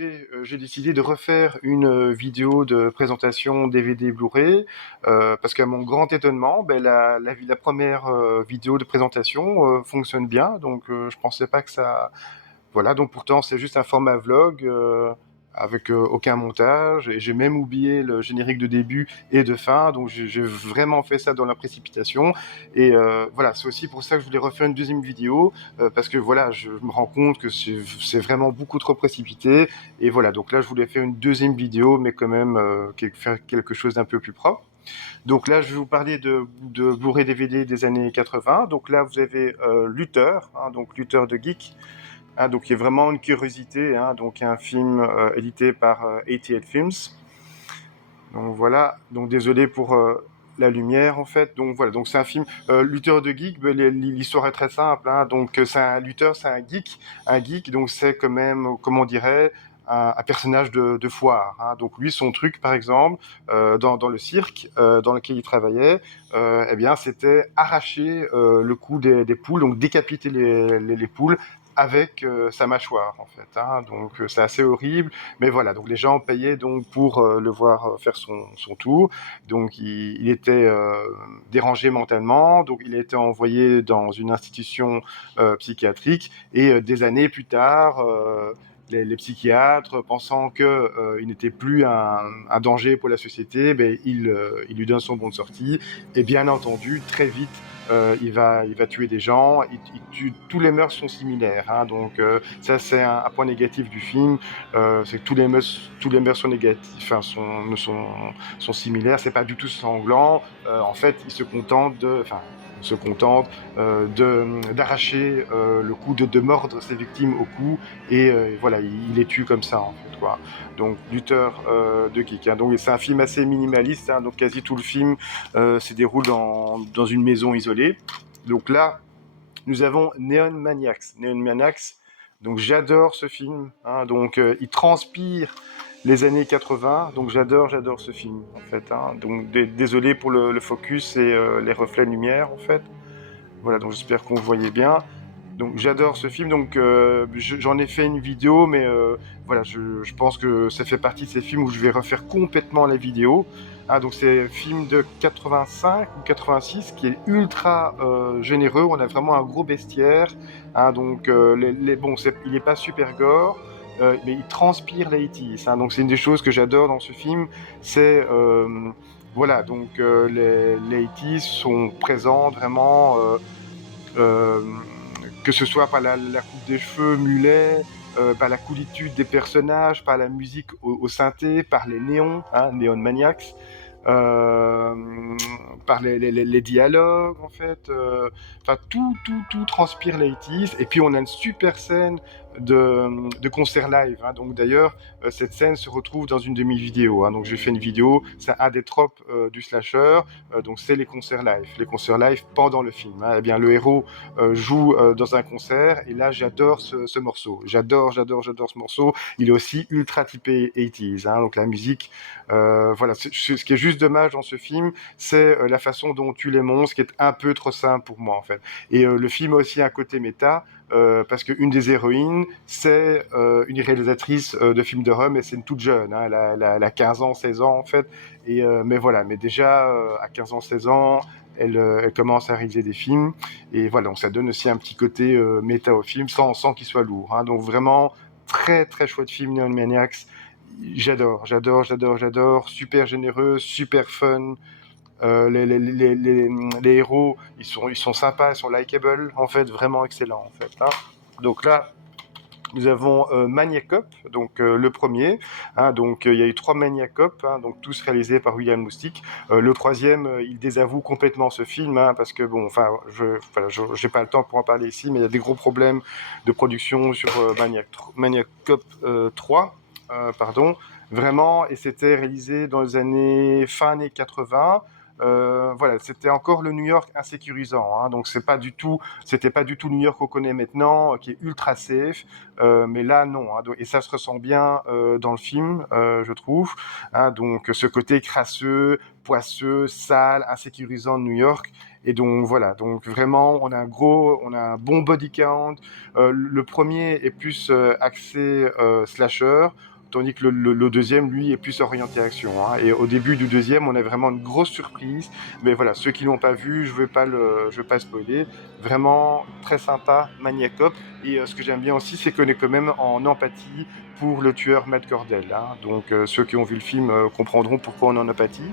écoutez, j'ai décidé de refaire une vidéo de présentation DVD Blu-ray parce qu'à mon grand étonnement, ben, la première vidéo de présentation fonctionne bien, donc je pensais pas que ça. Voilà, donc pourtant c'est juste un format vlog avec aucun montage et j'ai même oublié le générique de début et de fin, donc j'ai vraiment fait ça dans la précipitation et voilà, c'est aussi pour ça que je voulais refaire une deuxième vidéo parce que voilà, je me rends compte que c'est vraiment beaucoup trop précipité et voilà, donc là je voulais faire une deuxième vidéo mais quand même faire quelque chose d'un peu plus propre. Donc là, je vais vous parler de Blu-ray DVD des années 80. Donc là, vous avez Luther, hein, donc Luther de Geek. Ah, donc il y a vraiment une curiosité, hein, donc un film édité par 88 Films. Donc voilà, donc désolé pour la lumière en fait. Donc voilà, donc c'est un film Luther de geek. Ben, l'histoire est très simple, hein, donc c'est un Luther, c'est un geek, donc c'est quand même, comment on dirait, un personnage de foire. Hein. Donc lui, son truc, par exemple, dans le cirque dans lequel il travaillait, eh bien, c'était arracher le cou des poules, donc décapiter les poules avec sa mâchoire en fait. Hein. Donc c'est assez horrible, mais voilà. Donc les gens payaient donc pour le voir faire son tour. Donc il était dérangé mentalement, donc il a été envoyé dans une institution psychiatrique et des années plus tard. Les psychiatres, pensant qu'il n'était plus un danger pour la société, ben, il lui donne son bon de sortie. Et bien entendu, très vite, il va tuer des gens. Tous les mœurs sont similaires. Hein, donc ça, c'est un point négatif du film. C'est que tous les mœurs sont négatifs, enfin, sont similaires. C'est pas du tout sanglant. En fait, il se contente d'arracher le cou, de mordre ses victimes au cou et voilà, il les tue comme ça en fait, quoi. Donc Luther de Geek. Hein. Donc c'est un film assez minimaliste, hein, donc quasi tout le film se déroule dans une maison isolée. Donc là, nous avons Neon Maniacs. Neon Maniacs. Donc j'adore ce film. Hein, donc il transpire les années 80. Donc j'adore ce film en fait. Hein. Donc désolé pour le focus et les reflets de lumière en fait. Voilà, donc j'espère qu'on voyait bien. Donc j'adore ce film, donc j'en ai fait une vidéo, mais voilà, je pense que ça fait partie de ces films où je vais refaire complètement la vidéo. Ah, donc c'est un film de 85 ou 86 qui est ultra généreux, on a vraiment un gros bestiaire. Hein, donc bon, il n'est pas super gore, mais il transpire les 80s. Hein, donc c'est une des choses que j'adore dans ce film, c'est... voilà, donc les 80s sont présents vraiment... Euh, que ce soit par la coupe des cheveux mulet, par la coolitude des personnages, par la musique au synthé, par les néons, hein, Neon Maniacs, par les dialogues en fait, enfin tout transpire les 80s. Et puis on a une super scène de concert live. Hein. Donc d'ailleurs, cette scène se retrouve dans une de mes vidéos. Hein. Donc j'ai fait une vidéo, c'est un des tropes du slasher. Donc c'est les concerts live pendant le film. Hein. Eh bien le héros joue dans un concert et là j'adore ce morceau. J'adore ce morceau. Il est aussi ultra typé 80s. Hein. Donc la musique, voilà. Ce qui est juste dommage dans ce film, c'est la façon dont on tue les monstres, qui est un peu trop simple pour moi en fait. Et le film a aussi un côté méta. Parce qu'une des héroïnes, c'est une réalisatrice de films d'horreur, mais c'est une toute jeune. Hein, elle a 15 ans, 16 ans en fait. Et, mais voilà, mais déjà à 15 ans, 16 ans, elle commence à réaliser des films. Et voilà, donc ça donne aussi un petit côté méta au film sans qu'il soit lourd. Hein, donc vraiment, très très chouette film, Neon Maniacs. J'adore. Super généreux, super fun. Les héros, ils sont sympas, ils sont likeable, en fait, vraiment excellents, en fait. Hein. Donc là, nous avons Maniac Cop, donc le premier. Hein, donc il y a eu 3 Maniac Cop, hein, donc tous réalisés par William Moustique. Le troisième, il désavoue complètement ce film, hein, parce que bon, enfin, j'ai pas le temps pour en parler ici, mais il y a des gros problèmes de production sur Maniac Cop 3, pardon. Vraiment, et c'était réalisé dans les années fin années 80. voilà, c'était encore le New York insécurisant, hein, donc c'était pas du tout le New York qu'on connaît maintenant, qui est ultra safe, mais là non, hein, et ça se ressent bien dans le film, je trouve, hein, donc ce côté crasseux, poisseux, sale, insécurisant de New York. Et donc voilà, donc vraiment on a un bon body count. Le premier est plus axé slasher, tandis que le deuxième, lui, est plus orienté action, hein. Et au début du deuxième, on a vraiment une grosse surprise. Mais voilà, ceux qui l'ont pas vu, je vais pas spoiler. Vraiment très sympa, Maniacop. Et ce que j'aime bien aussi, c'est qu'on est quand même en empathie pour le tueur Matt Cordell, hein. Donc ceux qui ont vu le film comprendront pourquoi on est en empathie.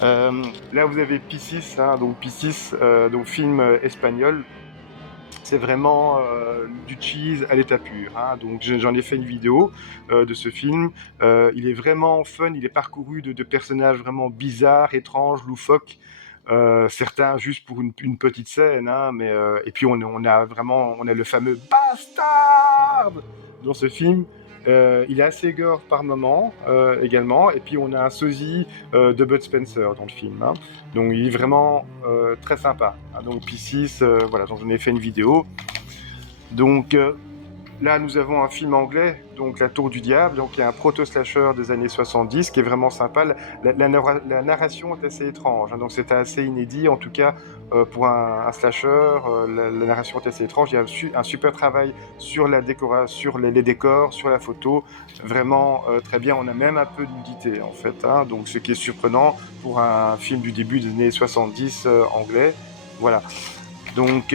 Là, vous avez P6, hein, donc P6, donc film espagnol. C'est vraiment du cheese à l'état pur, hein. Donc j'en ai fait une vidéo de ce film. Il est vraiment fun, il est parcouru de personnages vraiment bizarres, étranges, loufoques. Certains juste pour une petite scène, hein, et puis on a le fameux bastard dans ce film. Il est assez gore par moment également, et puis on a un sosie de Bud Spencer dans le film, hein. Donc il est vraiment très sympa, hein. Donc P6, voilà, donc j'en ai fait une vidéo. Donc là, nous avons un film anglais, donc La Tour du Diable, donc il y a un proto-slasher des années 70 qui est vraiment sympa. La narration est assez étrange, hein, donc c'était assez inédit, en tout cas pour un slasher, la narration est assez étrange. Il y a un super travail sur la décoration, sur les décors, sur la photo, vraiment très bien. On a même un peu de nudité en fait, hein, donc ce qui est surprenant pour un film du début des années 70 anglais. Voilà. Donc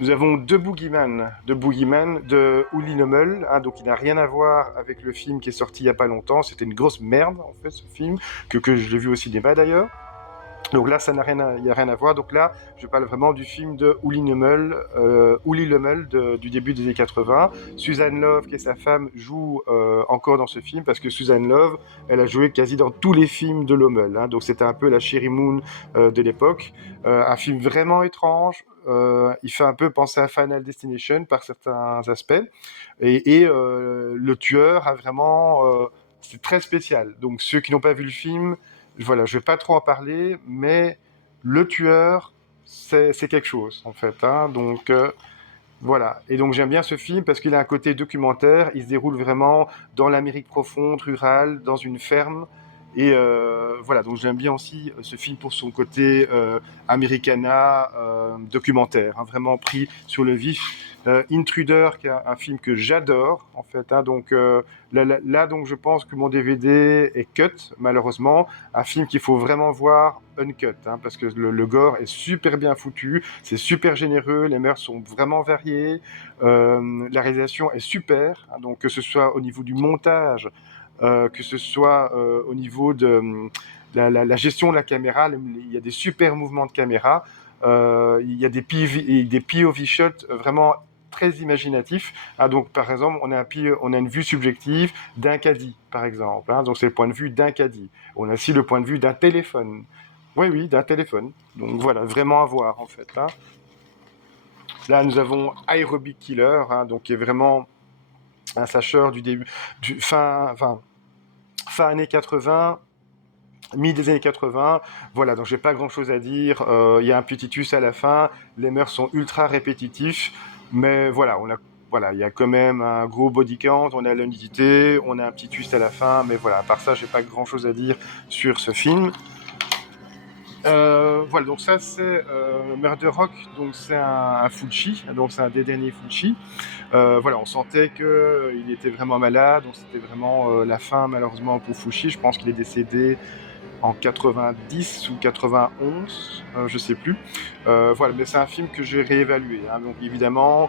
nous avons deux Boogeyman de Uli Lommel, hein, donc il n'a rien à voir avec le film qui est sorti il n'y a pas longtemps. C'était une grosse merde en fait ce film, que je l'ai vu au cinéma d'ailleurs. Donc là, il n'y a rien à voir. Donc là, je parle vraiment du film de Uli Lommel du début des années 80. Suzanne Love, qui est sa femme, joue encore dans ce film parce que Suzanne Love, elle a joué quasi dans tous les films de Lommel, hein. Donc c'était un peu la Sherry Moon de l'époque. Un film vraiment étrange. Il fait un peu penser à Final Destination par certains aspects. Et le tueur a vraiment... c'est très spécial. Donc ceux qui n'ont pas vu le film, voilà, je vais pas trop en parler, mais le tueur, c'est quelque chose, en fait, hein. Donc, voilà. Et donc, j'aime bien ce film parce qu'il a un côté documentaire. Il se déroule vraiment dans l'Amérique profonde, rurale, dans une ferme. Et voilà, donc j'aime bien aussi ce film pour son côté Americana, documentaire, hein, vraiment pris sur le vif. Intruder, qui est un film que j'adore, en fait, hein. Donc là, donc, je pense que mon DVD est cut, malheureusement. Un film qu'il faut vraiment voir uncut, hein, parce que le gore est super bien foutu, c'est super généreux, les mœurs sont vraiment variées, la réalisation est super, hein, donc que ce soit au niveau du montage, que ce soit au niveau de la gestion de la caméra, il y a des super mouvements de caméra, il y a des POV shots vraiment très imaginatifs, hein. Donc par exemple on a une vue subjective d'un caddie par exemple, hein, donc c'est le point de vue d'un caddie. On a aussi le point de vue d'un téléphone, oui, d'un téléphone. Donc voilà, vraiment à voir en fait, hein. Là nous avons Aerobic Killer, hein, donc qui est vraiment un slasher du début, fin années 80, mi des années 80. Voilà, donc j'ai pas grand chose à dire. Il y a un petit tus à la fin, les mœurs sont ultra répétitifs, mais voilà, il y a quand même un gros body count, on a la nudité, on a un petit twist à la fin, mais voilà, à part ça, j'ai pas grand chose à dire sur ce film. Voilà, donc ça c'est Murder Rock, donc c'est un Fulci, donc c'est un des derniers Fulci. Voilà, on sentait qu'il était vraiment malade, donc c'était vraiment la fin malheureusement pour Fulci. Je pense qu'il est décédé en 90 ou 91, je sais plus. Voilà, mais c'est un film que j'ai réévalué, hein. Donc évidemment,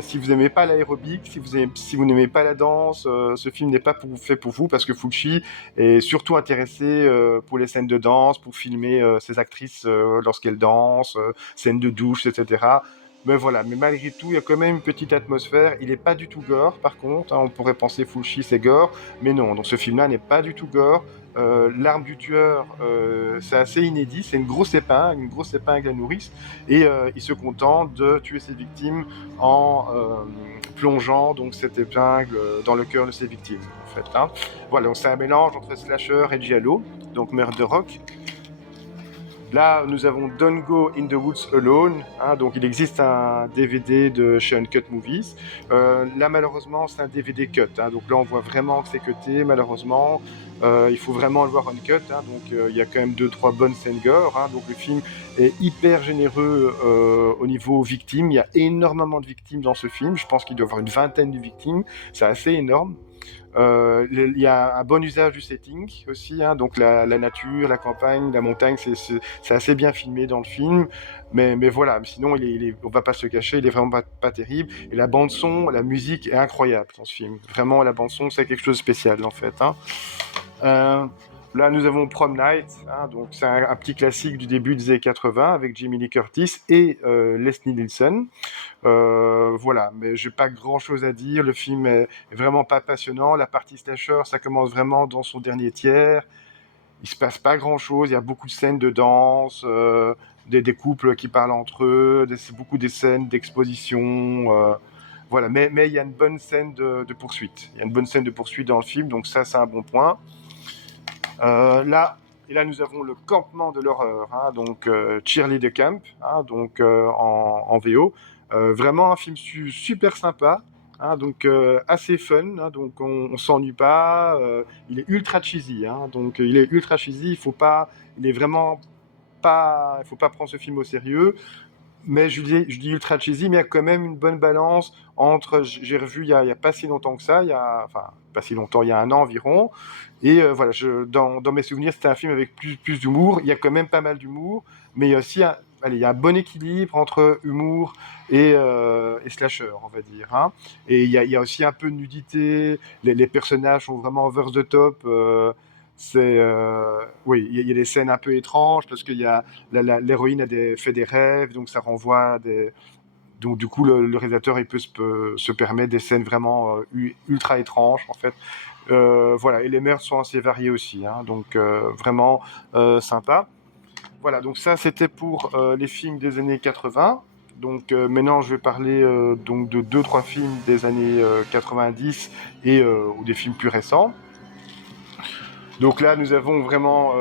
si vous n'aimez pas l'aérobic, si vous n'aimez pas la danse, ce film n'est pas fait pour vous parce que Fulci est surtout intéressé pour les scènes de danse, pour filmer ses actrices lorsqu'elles dansent, scènes de douche, etc. Mais voilà, mais malgré tout, il y a quand même une petite atmosphère. Il n'est pas du tout gore, par contre, hein. On pourrait penser Fulci c'est gore, mais non. Donc ce film-là n'est pas du tout gore. L'arme du tueur, c'est assez inédit. C'est une grosse épingle à nourrice, et il se contente de tuer ses victimes en plongeant donc cette épingle dans le cœur de ses victimes. En fait, hein. Voilà, donc c'est un mélange entre slasher et giallo, donc Murder Rock. Là, nous avons Don't Go in the Woods Alone. Donc, il existe un DVD de chez Uncut Movies. Là, malheureusement, c'est un DVD cut. Donc là, on voit vraiment que c'est cuté, malheureusement. Il faut vraiment le voir uncut. Donc, il y a quand même deux, trois bonnes scènes gore. Donc, le film est hyper généreux au niveau victimes. Il y a énormément de victimes dans ce film. Je pense qu'il doit y avoir une vingtaine de victimes. C'est assez énorme. Il y a un bon usage du setting aussi, donc la nature, la campagne, la montagne, c'est assez bien filmé dans le film, mais voilà, sinon on va pas se le cacher, il est vraiment pas terrible, et la bande son, la musique est incroyable dans ce film, vraiment la bande son c'est quelque chose de spécial en fait. Euh, Là, nous avons Prom Night, donc c'est un petit classique du début des années 80 avec Jamie Lee Curtis et Leslie Nielsen. Voilà, mais j'ai pas grand-chose à dire. Le film est vraiment pas passionnant. La partie slasher, ça commence vraiment dans son dernier tiers. Il se passe pas grand-chose. Il y a beaucoup de scènes de danse, des couples qui parlent entre eux, beaucoup des scènes d'exposition. Voilà, mais il y a une bonne scène de poursuite. Il y a une bonne scène de poursuite dans le film, donc ça, c'est un bon point. Là, et là, nous avons le campement de l'horreur, donc Cheerleader Camp, donc en VO. Vraiment un film super sympa, donc assez fun, donc on s'ennuie pas. Il est ultra cheesy, donc il est ultra cheesy. Il est vraiment pas, il faut pas prendre ce film au sérieux. Mais je dis ultra cheesy, mais il y a quand même une bonne balance entre. J'ai revu il y a pas si longtemps que ça, enfin pas si longtemps, il y a un an environ. Et voilà, dans mes souvenirs, c'était un film avec plus d'humour. Il y a quand même pas mal d'humour, mais il y a aussi allez, il y a un bon équilibre entre humour et slasher, on va dire. Et il y a aussi un peu de nudité. Les personnages sont vraiment over the top. Oui, il y a des scènes un peu étranges parce qu'il y a l'héroïne fait des rêves, donc ça renvoie à des. Donc du coup, le réalisateur il peut se permettre des scènes vraiment ultra étranges en fait. Voilà, et les meurtres sont assez variés aussi, donc vraiment sympa. Voilà, donc ça c'était pour les films des années 80. Donc maintenant je vais parler donc de deux trois films des années 90 et ou des films plus récents. Donc là, nous avons vraiment.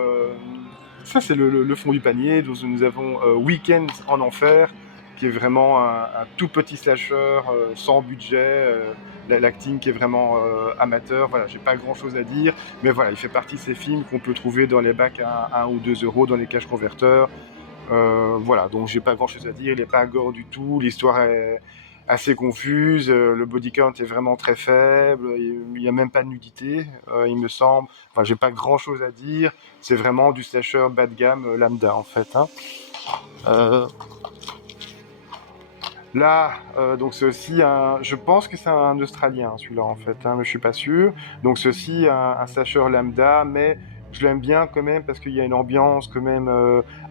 Ça, c'est le fond du panier. Donc, nous avons Weekend en Enfer, qui est vraiment un tout petit slasher sans budget. L'acting qui est vraiment amateur. Voilà, j'ai pas grand chose à dire. Mais voilà, il fait partie de ces films qu'on peut trouver dans les bacs à 1 ou 2 euros, dans les cash converteurs. Voilà, donc j'ai pas grand chose à dire. Il est pas gore du tout. L'histoire est assez confuse. Le body count est vraiment très faible. Il n'y a même pas de nudité, il me semble. Enfin, j'ai pas grand chose à dire. C'est vraiment du slasher bas de gamme lambda en fait. Euh, Là, donc c'est aussi un. Je pense que c'est un Australien celui-là en fait, mais je suis pas sûr. Donc c'est aussi un slasher lambda, mais je l'aime bien quand même parce qu'il y a une ambiance quand même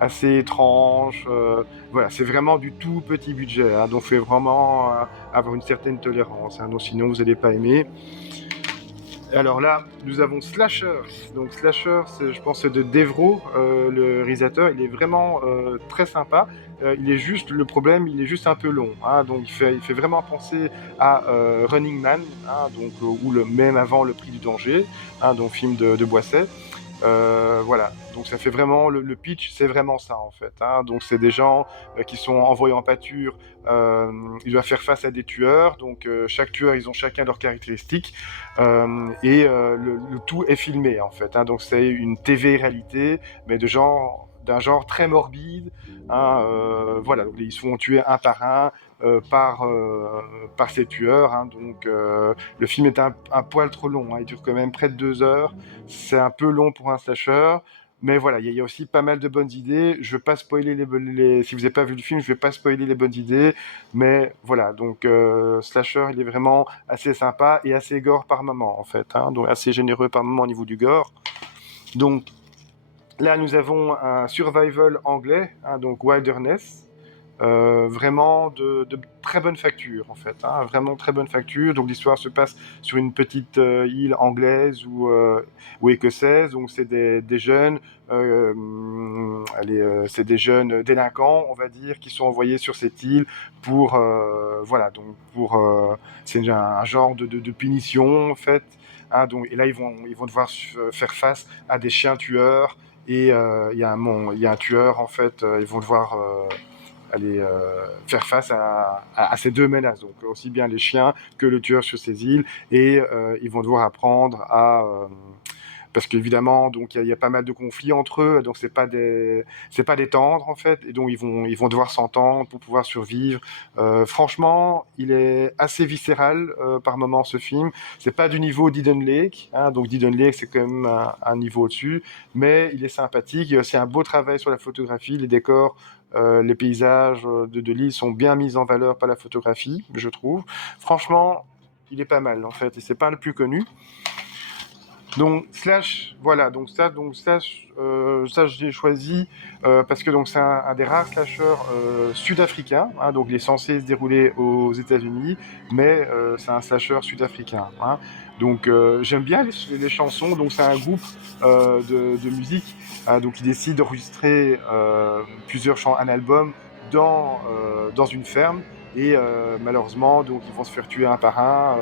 assez étrange. Voilà, c'est vraiment du tout petit budget, donc faut vraiment avoir une certaine tolérance. Donc sinon vous n'allez pas aimer. Alors là, nous avons Slashers. Donc Slashers, je pense c'est de Devro, le réalisateur. Il est vraiment très sympa. Il est juste le problème, il est juste un peu long. Donc il fait vraiment penser à Running Man, donc ou même avant Le Prix du Danger, donc film de Boisset. Voilà, donc ça fait vraiment le pitch, c'est vraiment ça en fait. Donc c'est des gens qui sont envoyés en pâture. Ils doivent faire face à des tueurs. Donc chaque tueur, ils ont chacun leurs caractéristiques et le tout est filmé en fait. Donc c'est une TV réalité, mais d'un genre très morbide. Voilà, donc ils se font tuer un par un par ces tueurs. Donc le film est un poil trop long. Il dure quand même près de 2 heures. C'est un peu long pour un slasher, mais voilà, il y a aussi pas mal de bonnes idées. Je ne vais pas spoiler si vous n'avez pas vu le film, je ne vais pas spoiler les bonnes idées, mais voilà, donc slasher, il est vraiment assez sympa et assez gore par moment en fait, donc assez généreux par moment au niveau du gore. Donc là, nous avons un survival anglais, donc Wilderness. Vraiment de très bonne facture en fait, vraiment très bonne facture. Donc l'histoire se passe sur une petite île anglaise ou écossaise. Donc c'est des jeunes, c'est des jeunes délinquants, on va dire, qui sont envoyés sur cette île pour voilà, donc pour c'est un genre de punition en fait. Donc et là ils vont devoir faire face à des chiens tueurs et il y a un tueur en fait. Ils vont devoir aller faire face à ces deux menaces, donc aussi bien les chiens que le tueur sur ces îles, et ils vont devoir apprendre parce qu'évidemment, donc il y a pas mal de conflits entre eux, donc c'est pas des tendres en fait, et donc ils vont devoir s'entendre pour pouvoir survivre. Franchement, il est assez viscéral par moment ce film. C'est pas du niveau d'Eden Lake, hein, donc d'Eden Lake c'est quand même un niveau au-dessus, mais il est sympathique. Il y a aussi un beau travail sur la photographie, les décors. Les paysages de l'île sont bien mis en valeur par la photographie, je trouve. Franchement, il est pas mal en fait, et c'est pas le plus connu. Donc slash, voilà, donc slash, ça j'ai choisi parce que donc c'est un des rares slashers sud-africains, hein, donc il est censé se dérouler aux États-Unis, mais c'est un slasher sud-africain. Hein. Donc j'aime bien les chansons, donc c'est un groupe de musique, hein, donc il décide d'enregistrer un album dans une ferme. Et malheureusement, donc ils vont se faire tuer un par un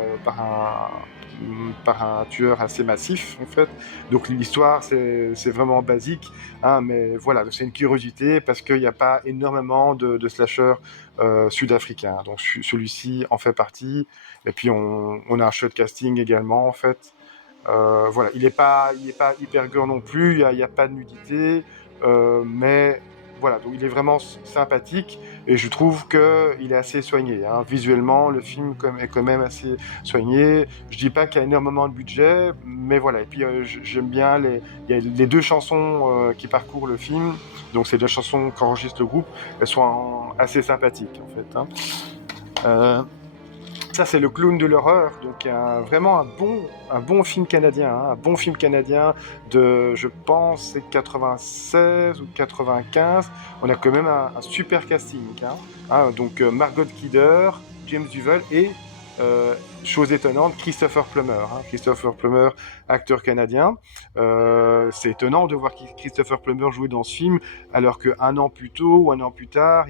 tueur assez massif en fait. Donc l'histoire c'est vraiment basique, hein, mais voilà, c'est une curiosité parce qu'il n'y a pas énormément de slashers sud-africains. Donc celui-ci en fait partie. Et puis on a un chouette casting également en fait. Voilà, il est pas hyper gore non plus, il y a pas de nudité, mais voilà, donc il est vraiment sympathique et je trouve que il est assez soigné. Hein. Visuellement, le film est quand même assez soigné. Je dis pas qu'il y a énormément de budget, mais voilà. Et puis j'aime bien il y a les deux chansons qui parcourent le film. Donc ces deux chansons qu'enregistre le groupe, elles sont assez sympathiques en fait. Hein. Euh, Ça, c'est le clown de l'horreur, donc vraiment un bon film canadien, hein, un bon film canadien de, je pense, c'est 96 ou 95. On a quand même un super casting. Hein. Hein, donc Margot Kidder, James Duval et, chose étonnante, Christopher Plummer. Hein. Christopher Plummer, acteur canadien. C'est étonnant de voir Christopher Plummer jouer dans ce film, alors qu'un an plus tôt ou un an plus tard,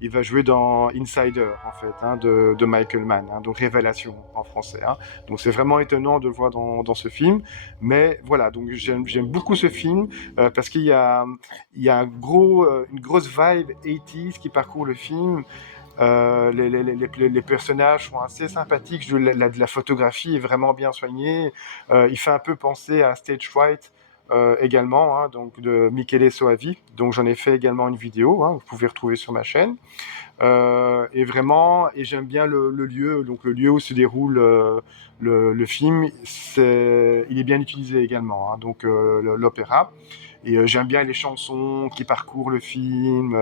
il va jouer dans Insider, en fait, hein, de Michael Mann, hein, donc Révélation en français. Hein. Donc c'est vraiment étonnant de le voir dans ce film. Mais voilà, donc j'aime beaucoup ce film parce il y a une grosse vibe 80s qui parcourt le film. Les personnages sont assez sympathiques. La photographie est vraiment bien soignée. Il fait un peu penser à Stage Fright également, hein, donc de Michele Soavi. Donc j'en ai fait également une vidéo, hein, vous pouvez retrouver sur ma chaîne. Et vraiment, et j'aime bien le lieu, donc le lieu où se déroule le film. Il est bien utilisé également, hein, donc l'opéra. Et j'aime bien les chansons qui parcourent le film.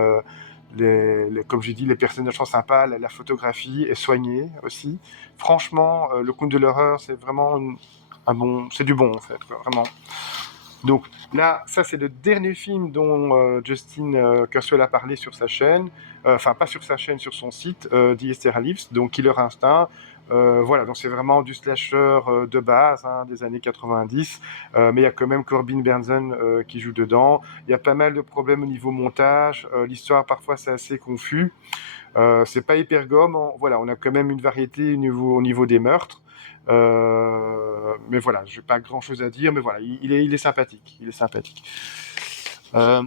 Comme j'ai dit, les personnages sont sympas, la photographie est soignée aussi. Franchement, le conte de l'horreur, c'est vraiment c'est du bon en fait, quoi, vraiment. Donc là, ça c'est le dernier film dont Justin Kurzel a parlé sur sa chaîne, enfin pas sur sa chaîne, sur son site, The Hysterical Lives, donc Killer Instinct. Voilà, donc c'est vraiment du slasher de base hein, des années 90, mais il y a quand même Corbin Bernsen qui joue dedans. Il y a pas mal de problèmes au niveau montage, l'histoire parfois c'est assez confus. C'est pas hyper gomme, voilà, on a quand même une variété au niveau des meurtres. Mais voilà, j'ai pas grand chose à dire, mais voilà, il est sympathique. Il est sympathique. Euh,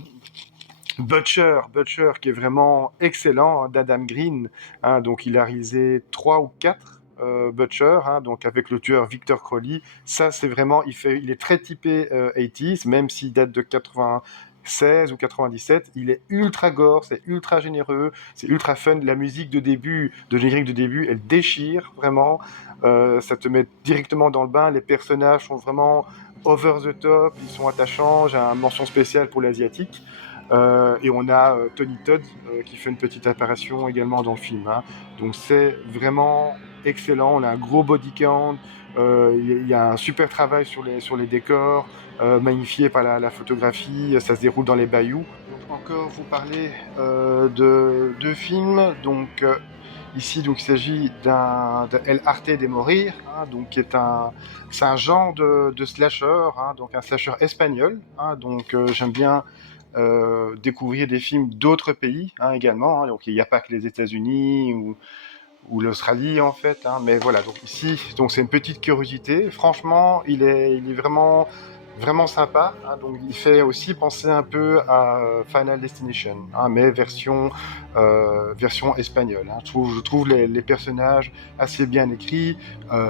Butcher, qui est vraiment excellent, hein, d'Adam Green. Hein, donc, il a réalisé 3 ou 4 Butcher, hein, donc avec le tueur Victor Crowley. Ça, c'est vraiment, il est très typé 80s, même s'il date de 96 ou 97. Il est ultra gore, c'est ultra généreux, c'est ultra fun. La musique de générique de début, elle déchire vraiment. Ça te met directement dans le bain. Les personnages sont vraiment over the top, ils sont attachants. J'ai une mention spéciale pour l'asiatique. Et on a Tony Todd qui fait une petite apparition également dans le film. Hein. Donc c'est vraiment excellent. On a un gros body count. Il y a un super travail sur les décors, magnifié par la photographie. Ça se déroule dans les bayous. Donc encore vous parler de deux films. Donc ici donc il s'agit de El Arte de Morir, hein, donc c'est un genre de slasher, hein, donc un slasher espagnol. Hein, donc j'aime bien découvrir des films d'autres pays hein, également. Hein, donc il n'y a pas que les États-Unis ou l'Australie en fait. Hein, mais voilà, donc ici, donc c'est une petite curiosité. Franchement, il est vraiment vraiment sympa, hein. Donc il fait aussi penser un peu à Final Destination, hein, mais version espagnole, hein. Je trouve les personnages assez bien écrits.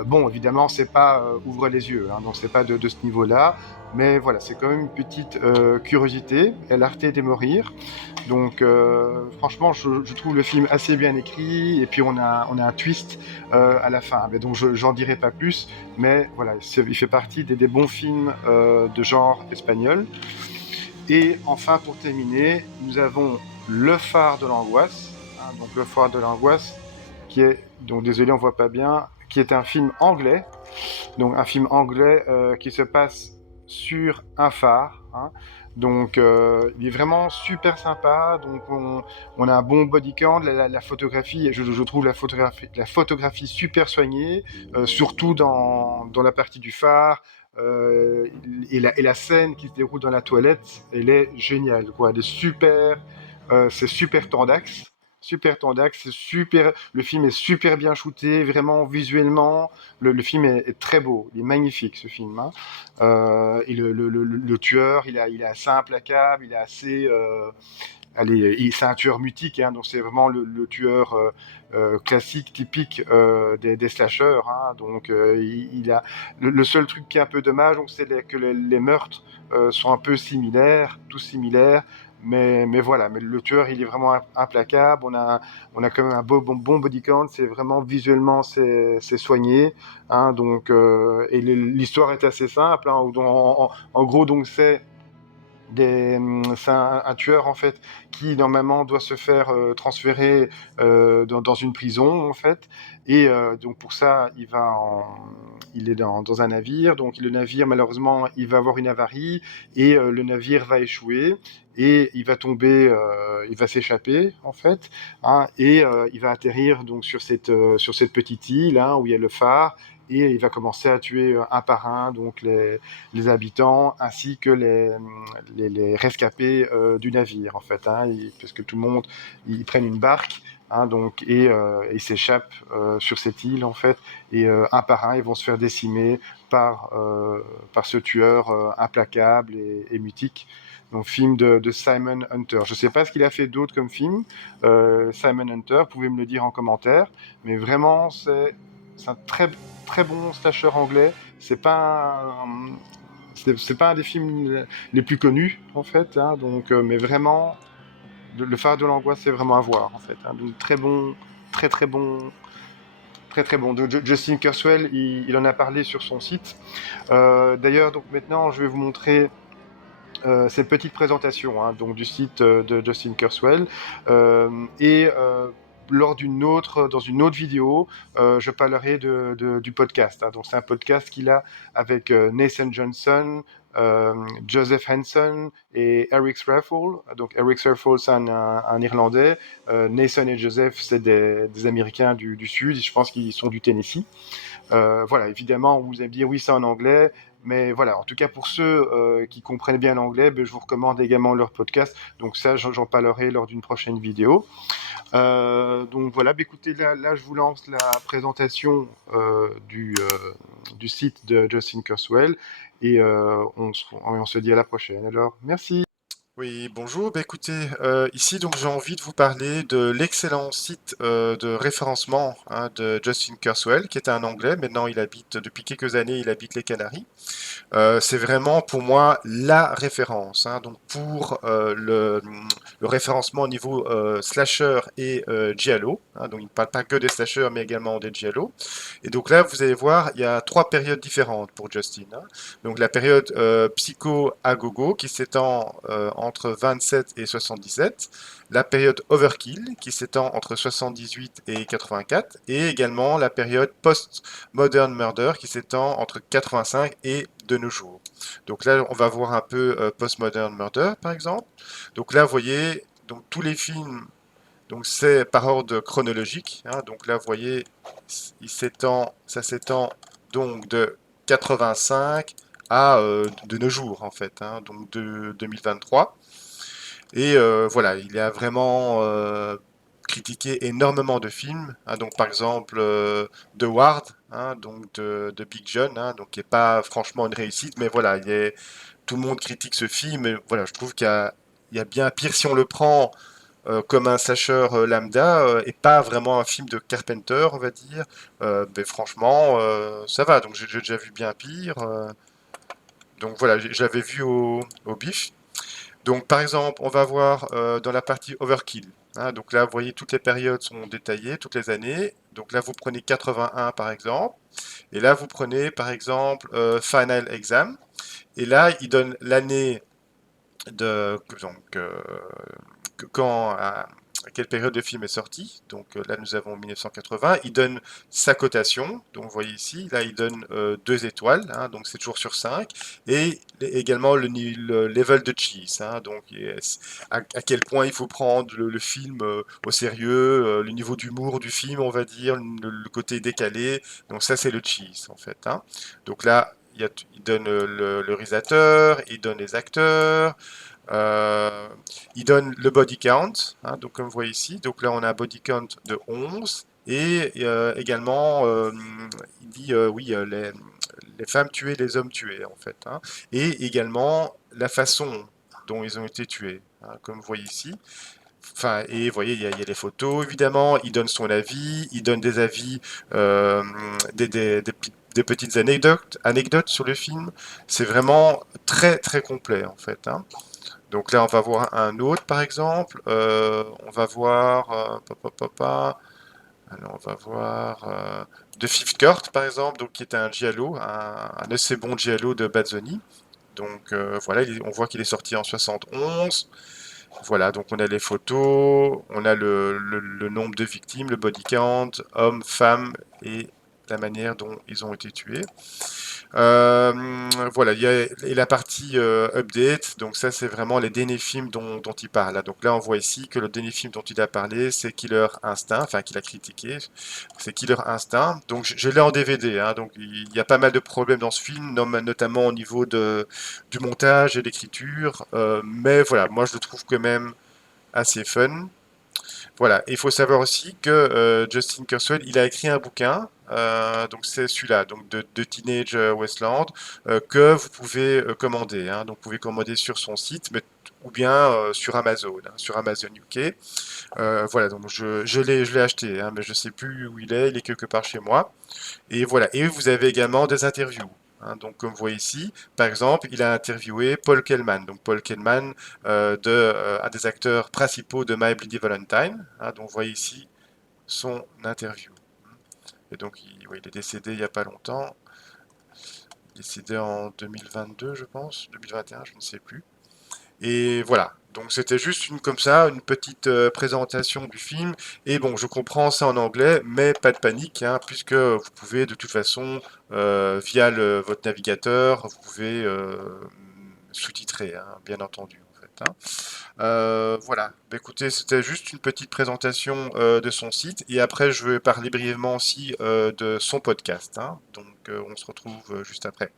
Bon, évidemment, c'est pas ouvre les yeux, hein, donc c'est pas de ce niveau-là. Mais voilà, c'est quand même une petite curiosité, El Arte de Morir. Donc franchement, je trouve le film assez bien écrit, et puis on a un twist à la fin. Mais donc j'en dirai pas plus, mais voilà, il fait partie des bons films de genre espagnol. Et enfin, pour terminer, nous avons Le Phare de l'angoisse, hein, donc Le Phare de l'angoisse, qui est, donc désolé, on voit pas bien, qui est un film anglais, donc un film anglais qui se passe sur un phare, hein. Donc il est vraiment super sympa. Donc on a un bon body count, la photographie, je trouve la photographie super soignée, surtout dans la partie du phare. Et la scène qui se déroule dans la toilette, elle est géniale, quoi. Elle est super, c'est super tendax. Super tendax, c'est super. Le film est super bien shooté, vraiment visuellement. Le film est très beau, il est magnifique ce film, hein. Et le tueur, il est assez implacable, il est assez. Allez, c'est un tueur mutique, hein, donc c'est vraiment le tueur classique, typique des slashers, hein. Donc il a le seul truc qui est un peu dommage, donc c'est que les meurtres sont un peu similaires, tous similaires. Mais voilà, mais le tueur, il est vraiment implacable. On a quand même un bon body count. C'est vraiment visuellement, c'est soigné, hein. Donc et l'histoire est assez simple, hein. En gros, donc c'est un tueur en fait qui normalement doit se faire transférer dans une prison en fait, et donc pour ça il est dans un navire, donc le navire malheureusement il va avoir une avarie, et le navire va échouer, et il va tomber, il va s'échapper en fait, hein, et il va atterrir donc sur cette petite île, hein, où il y a le phare, et il va commencer à tuer un par un donc les habitants ainsi que les rescapés du navire en fait, hein, parce que tout le monde ils prennent une barque, hein, donc et ils s'échappent sur cette île en fait, et un par un ils vont se faire décimer par ce tueur implacable et mutique. Donc film de Simon Hunter. Je sais pas ce qu'il a fait d'autre comme film, Simon Hunter. Vous pouvez me le dire en commentaire. Mais vraiment c'est un très très bon slasher anglais. C'est pas un des films les plus connus en fait, hein, donc mais vraiment le phare de l'angoisse c'est vraiment à voir en fait, hein. Donc très bon, très très bon, très très bon. De Justin Kurzweil, il en a parlé sur son site. D'ailleurs, donc maintenant je vais vous montrer cette petite présentation, hein, donc du site de Justin Kurzweil, et dans une autre vidéo, je parlerai du podcast, hein. Donc c'est un podcast qu'il a avec Nathan Johnson, Joseph Henson et Eric Raffle. Donc Eric Raffle, c'est un Irlandais. Nathan et Joseph, c'est des Américains du Sud. Je pense qu'ils sont du Tennessee. Voilà, évidemment, vous allez me dire oui, c'est en anglais, mais voilà, en tout cas pour ceux qui comprennent bien l'anglais, ben, je vous recommande également leur podcast. Donc ça, j'en parlerai lors d'une prochaine vidéo. Donc voilà, ben, écoutez, là, je vous lance la présentation du site de Justin Kurzweil, et on se dit à la prochaine. Alors, merci. Oui, bonjour. Bah, écoutez, ici donc j'ai envie de vous parler de l'excellent site de référencement, hein, de Justin Kurzweil, qui est un Anglais. Maintenant, il habite depuis quelques années, il habite les Canaries. C'est vraiment pour moi la référence, hein, donc pour le référencement au niveau slasher et giallo, hein, donc il ne parle pas que des slashers mais également des giallo. Et donc là vous allez voir il y a trois périodes différentes pour Justin, hein. Donc la période psycho à gogo qui s'étend entre 27 et 77, la période overkill qui s'étend entre 78 et 84, et également la période post-modern murder qui s'étend entre 85 et de nos jours. Donc là, on va voir un peu Postmodern Murder, par exemple. Donc là, vous voyez, donc tous les films, donc c'est par ordre chronologique, hein. Donc là, vous voyez, ça s'étend donc de 85 à de nos jours, en fait, hein, donc de 2023. Et voilà, il y a vraiment critiqué énormément de films, hein, donc par exemple The Ward, hein, donc de Big John, hein, donc qui est pas franchement une réussite, mais voilà, tout le monde critique ce film, et voilà, je trouve qu'il y a bien pire si on le prend comme un slasher lambda et pas vraiment un film de Carpenter, on va dire. Mais franchement, ça va. Donc j'ai déjà vu bien pire. Donc voilà, je l'avais vu au bif. Donc par exemple, on va voir dans la partie Overkill, hein, donc là, vous voyez, toutes les périodes sont détaillées, toutes les années. Donc là, vous prenez 81 par exemple. Et là, vous prenez par exemple Final Exam. Et là, il donne l'année de donc quand à quelle période le film est sorti. Donc là, nous avons 1980. Il donne sa cotation. Donc vous voyez ici, là, il donne 2 étoiles, hein, donc c'est toujours sur 5. Et également le level de cheese, hein, donc à quel point il faut prendre le film au sérieux, le niveau d'humour du film, on va dire, le côté décalé. Donc ça, c'est le cheese, en fait, hein. Donc là, il donne le réalisateur, il donne les acteurs, euh, il donne le body count, hein, donc comme vous voyez ici. Donc là, on a un body count de 11. Et également, il dit oui, les femmes tuées, les hommes tués, en fait, hein. Et également la façon dont ils ont été tués, hein, comme vous voyez ici. Enfin, et vous voyez, il y a les photos, évidemment. Il donne son avis, il donne des avis, euh, des petites anecdotes sur le film. C'est vraiment très, très complet, en fait, hein. Donc là, on va voir un autre, par exemple. On va voir, alors, on va voir The Fifth Court, par exemple, donc qui est un giallo, un assez bon giallo de Bazzoni. Donc voilà, on voit qu'il est sorti en 71. Voilà, donc on a les photos, on a le nombre de victimes, le body count, hommes, femmes et la manière dont ils ont été tués. Voilà, il y a et la partie update, donc ça c'est vraiment les derniers films dont il parle. Donc là on voit ici que le dernier film dont il a parlé c'est Killer Instinct, enfin qu'il a critiqué, c'est Killer Instinct. Donc je l'ai en DVD, hein, donc il y a pas mal de problèmes dans ce film, notamment au niveau du montage et l'écriture, mais voilà, moi je le trouve quand même assez fun. Voilà, il faut savoir aussi que Justin Kurzweil, il a écrit un bouquin, donc c'est celui-là, donc de Teenage Westland, que vous pouvez commander, hein. Donc vous pouvez commander sur son site, ou bien sur Amazon, hein, sur Amazon UK. Voilà, donc je l'ai acheté, hein, mais je sais plus où il est quelque part chez moi. Et voilà. Et vous avez également des interviews, hein. Donc, comme vous voyez ici, par exemple, il a interviewé Paul Kellman. Donc, Paul Kellman, un des acteurs principaux de My Bloody Valentine, hein. Donc, vous voyez ici son interview. Et donc, ouais, il est décédé il n'y a pas longtemps. Il est décédé en 2022, je pense, 2021, je ne sais plus. Et voilà. Donc c'était juste comme ça, une petite présentation du film. Et bon, je comprends ça en anglais, mais pas de panique, hein, puisque vous pouvez de toute façon, via votre navigateur, vous pouvez sous-titrer, hein, bien entendu, en fait, hein. Voilà. Bah, écoutez, c'était juste une petite présentation de son site. Et après, je vais parler brièvement aussi de son podcast, hein. Donc on se retrouve juste après.